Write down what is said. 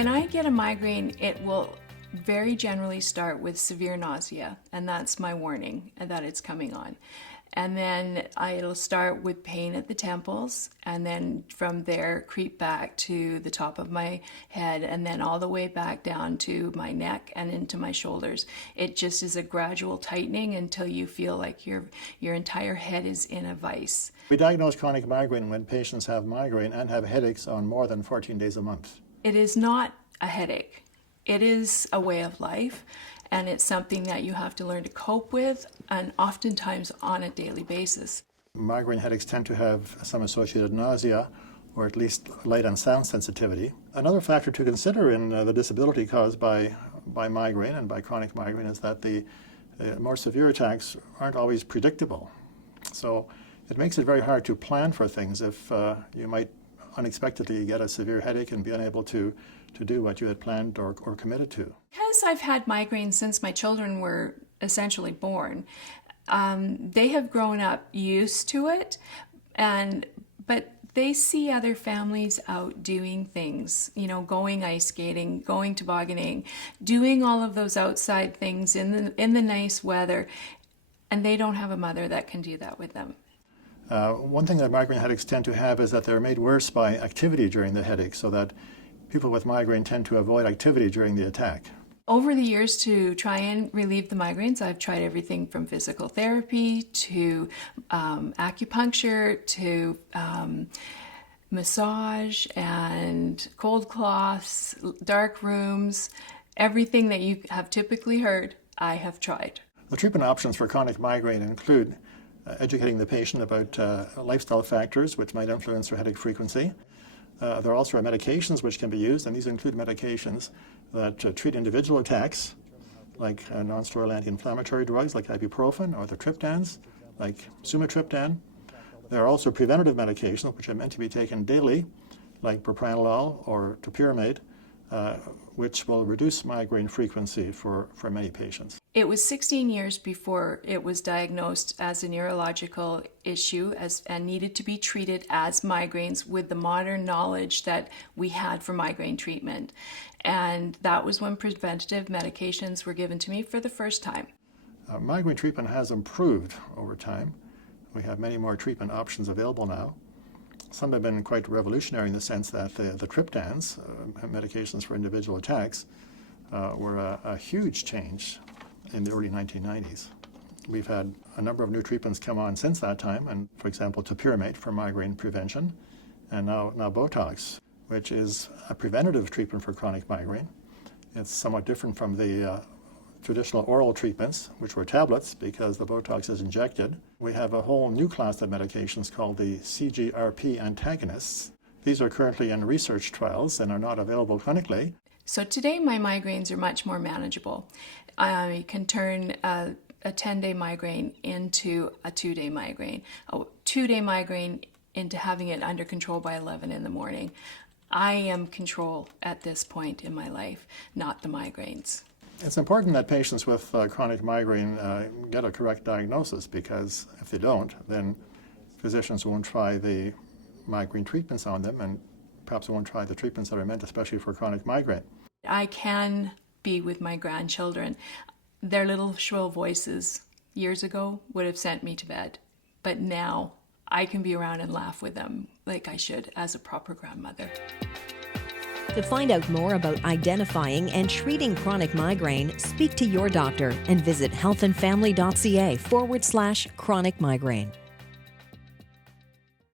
When I get a migraine, it will very generally start with severe nausea, and that's my warning that it's coming on. And then it'll start with pain at the temples, and then from there creep back to the top of my head, and then all the way back down to my neck and into my shoulders. It just is a gradual tightening until you feel like your entire head is in a vice. We diagnose chronic migraine when patients have migraine and have headaches on more than 14 days a month. It is not a headache. It is a way of life, and it's something that you have to learn to cope with, and oftentimes on a daily basis. Migraine headaches tend to have some associated nausea, or at least light and sound sensitivity. Another factor to consider in the disability caused by migraine and by chronic migraine is that the more severe attacks aren't always predictable. So it makes it very hard to plan for things if you might unexpectedly get a severe headache and be unable to do what you had planned or committed to. Because I've had migraines since my children were essentially born, they have grown up used to it, but they see other families out doing things, going ice skating, going tobogganing, doing all of those outside things in the nice weather, and they don't have a mother that can do that with them. One thing that migraine headaches tend to have is that they're made worse by activity during the headache, so that people with migraine tend to avoid activity during the attack. Over the years, to try and relieve the migraines, I've tried everything from physical therapy to acupuncture to massage and cold cloths, dark rooms, everything that you have typically heard, I have tried. The treatment options for chronic migraine include educating the patient about lifestyle factors which might influence their headache frequency. There also are medications which can be used, and these include medications that treat individual attacks, like non-steroidal anti-inflammatory drugs like ibuprofen, or the triptans, like sumatriptan. There are also preventative medications which are meant to be taken daily, like propranolol or topiramate, which will reduce migraine frequency for many patients. It was 16 years before it was diagnosed as a neurological issue and needed to be treated as migraines with the modern knowledge that we had for migraine treatment. And that was when preventative medications were given to me for the first time. Migraine treatment has improved over time. We have many more treatment options available now. Some have been quite revolutionary in the sense that the triptans, medications for individual attacks, were a huge change in the early 1990s. We've had a number of new treatments come on since that time, and for example, topiramate for migraine prevention, and now Botox, which is a preventative treatment for chronic migraine. It's somewhat different from the traditional oral treatments, which were tablets, because the Botox is injected. We have a whole new class of medications called the CGRP antagonists. These are currently in research trials and are not available clinically. So today my migraines are much more manageable. I can turn a 10-day migraine into a 2-day migraine, a 2-day migraine into having it under control by 11 in the morning. I am control at this point in my life, not the migraines. It's important that patients with chronic migraine get a correct diagnosis, because if they don't, then physicians won't try the migraine treatments on them, and perhaps won't try the treatments that are meant especially for chronic migraine. I can be with my grandchildren. Their little shrill voices years ago would have sent me to bed, but now I can be around and laugh with them like I should as a proper grandmother. To find out more about identifying and treating chronic migraine, speak to your doctor and visit healthandfamily.ca/chronic migraine.